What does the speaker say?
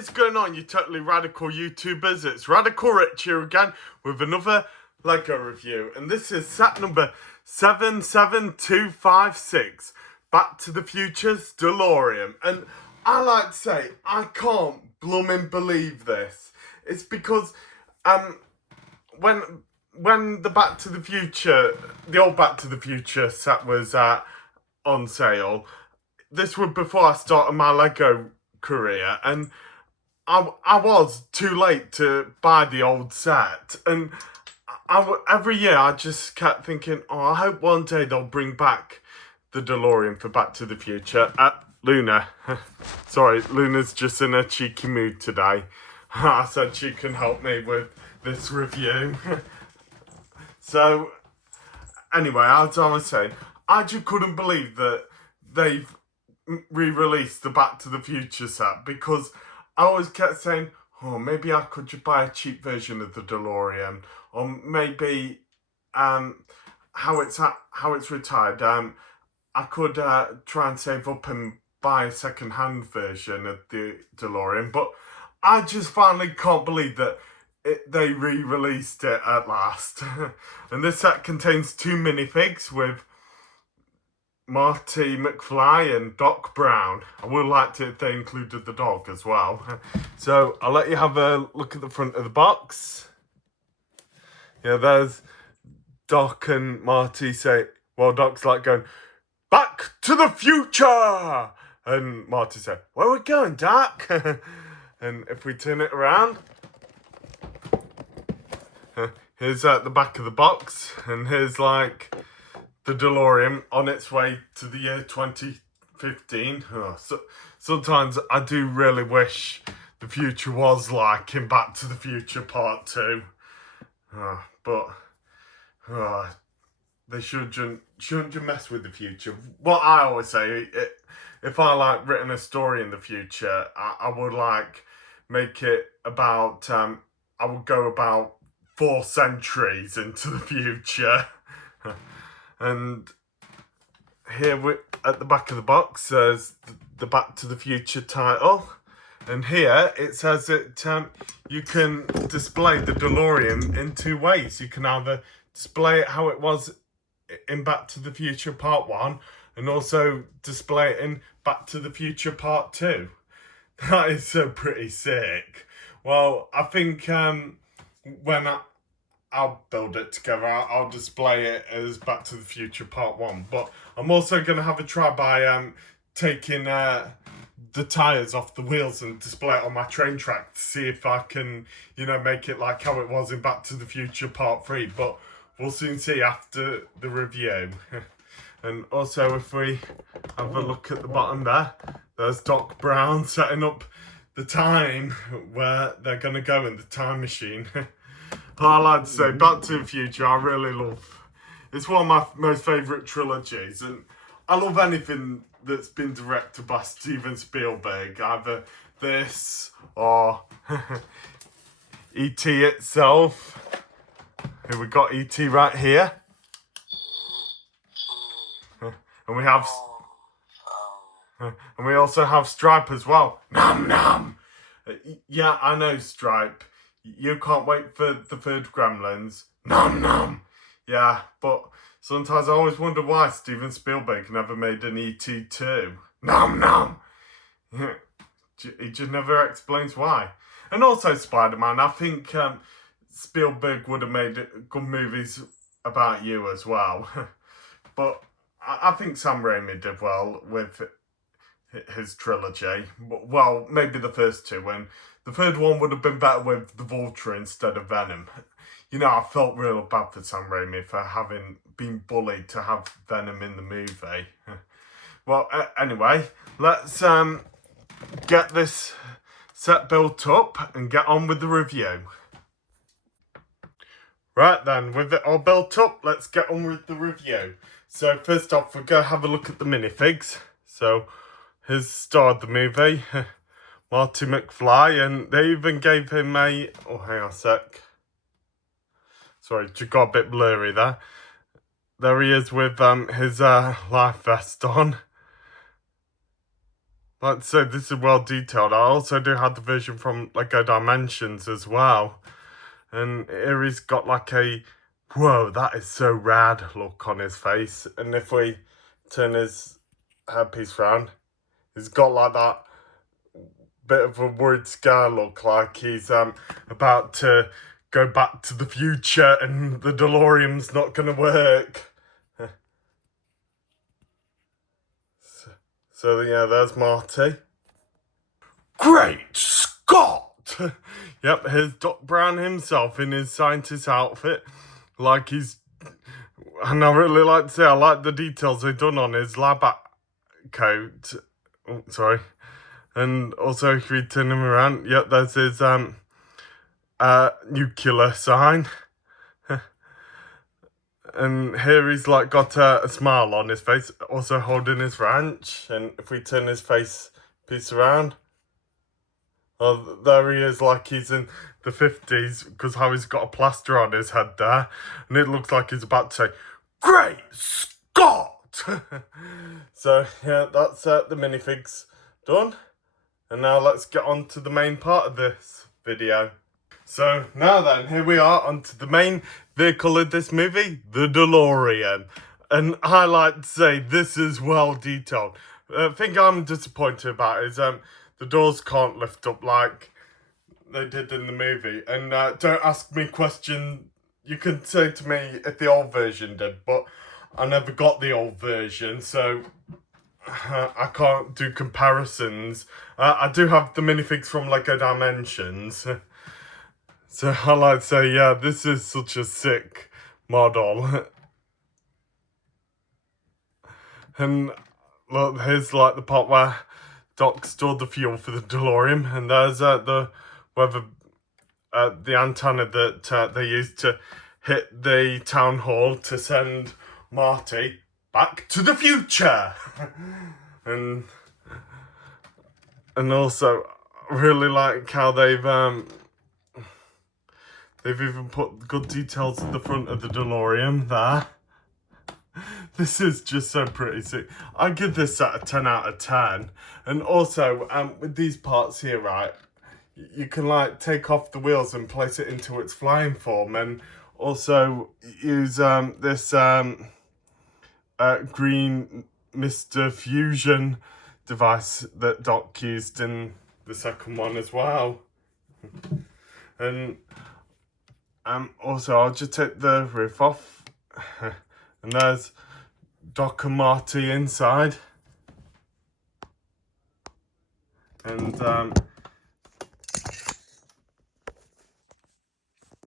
is going on, you totally radical YouTubers? It's Radical Rich here again with another Lego review. And this is set number 77256, Back to the Future's DeLorean. And I like to say, I can't blooming believe this. It's because when the Back to the Future, the old Back to the Future set was on sale, this was before I started my Lego career, and I was too late to buy the old set, and every year I just kept thinking, oh, I hope one day they'll bring back the DeLorean for Back to the Future. Luna, sorry, Luna's just in a cheeky mood today. I said she can help me with this review. So, anyway, as I was saying, I just couldn't believe that they've re-released the Back to the Future set, because I always kept saying, oh, maybe I could just buy a cheap version of the DeLorean, or maybe how it's retired, I could try and save up and buy a second-hand version of the DeLorean. But I just finally can't believe that they re-released it at last. And this set contains 2 minifigs with Marty McFly and Doc Brown. I would like to if they included the dog as well. So I'll let you have a look at the front of the box. Yeah, there's Doc and Marty say, well, Doc's like going, "Back to the future!" And Marty said, "Where are we going, Doc?" And if we turn it around, here's at the back of the box, and here's like the DeLorean on its way to the year 2015. Oh, so sometimes I do really wish the future was like in Back to the Future Part 2. But they shouldn't just mess with the future. What I always say, if I like written a story in the future, I would like make it about, I would go about 4 centuries into the future. And here at the back of the box there's the Back to the Future title. And here it says that you can display the DeLorean in 2 ways. You can either display it how it was in Back to the Future Part 1, and also display it in Back to the Future Part 2. That is so pretty sick. Well, I think when I'll build it together, I'll display it as Back to the Future Part 1. But I'm also going to have a try by taking the tyres off the wheels and display it on my train track to see if I can, make it like how it was in Back to the Future Part 3. But we'll soon see after the review. And also, if we have a look at the bottom there, there's Doc Brown setting up the time where they're going to go in the time machine. I like to say, Back to the Future, I really love. It's one of my most favourite trilogies, and I love anything that's been directed by Steven Spielberg, either this or E.T. itself. Here we got E.T. right here, and we also have Stripe as well. Nom nom. Yeah, I know, Stripe. You can't wait for the 3rd Gremlins. Nom nom. Yeah, but sometimes I always wonder why Steven Spielberg never made an E.T. 2. Nom nom. He just never explains why. And also Spider-Man. I think Spielberg would have made good movies about you as well. But I think Sam Raimi did well with his trilogy. Well, maybe the first 2, when the 3rd one would have been better with the Vulture instead of Venom. I felt real bad for Sam Raimi for having been bullied to have Venom in the movie. Well, anyway, let's get this set built up and get on with the review. Right then, with it all built up, let's get on with the review. So first off, we're going to have a look at the minifigs. So here's the star of the movie, Marty McFly, and they even gave him a... Oh, hang on a sec. Sorry, just got a bit blurry there. There he is with his life vest on. like I said, this is well detailed. I also do have the version from Lego Dimensions as well. And here he's got like a, whoa, that is so rad look on his face. And if we turn his headpiece round, he's got like that bit of a worried scare look, like he's about to go back to the future and the DeLorean's not gonna work. So yeah, there's Marty. Great Scott! Yep, here's Doc Brown himself in his scientist outfit. Like he's... And I really like to say, I like the details they've done on his lab coat. Oh, sorry. And also, if we turn him around, yep, there's his nuclear sign. And here he's like got a smile on his face, also holding his wrench. And if we turn his face piece around, oh, there he is, like he's in the 50s, because how he's got a plaster on his head there. And it looks like he's about to say, Great Scott! So, yeah, that's the minifigs done. And now let's get on to the main part of this video. So now then, here we are onto the main vehicle of this movie, the DeLorean. And I like to say this is well detailed. The thing I'm disappointed about is the doors can't lift up like they did in the movie. And don't ask me questions. You can say to me if the old version did, but I never got the old version, so I can't do comparisons. I do have the minifigs from Lego Dimensions. So I like to say, yeah, this is such a sick model. And look, here's like the part where Doc stored the fuel for the DeLorean, and there's the antenna that they used to hit the town hall to send Marty back to the future. and also, I really like how they've even put good details at the front of the DeLorean there. This is just so pretty sick. I give this a 10 out of 10. And also, with these parts here, right, you can like take off the wheels and place it into its flying form, and also use this green Mr. Fusion device that Doc used in the second one as well. And also, I'll just take the roof off. And there's Doc and Marty inside. And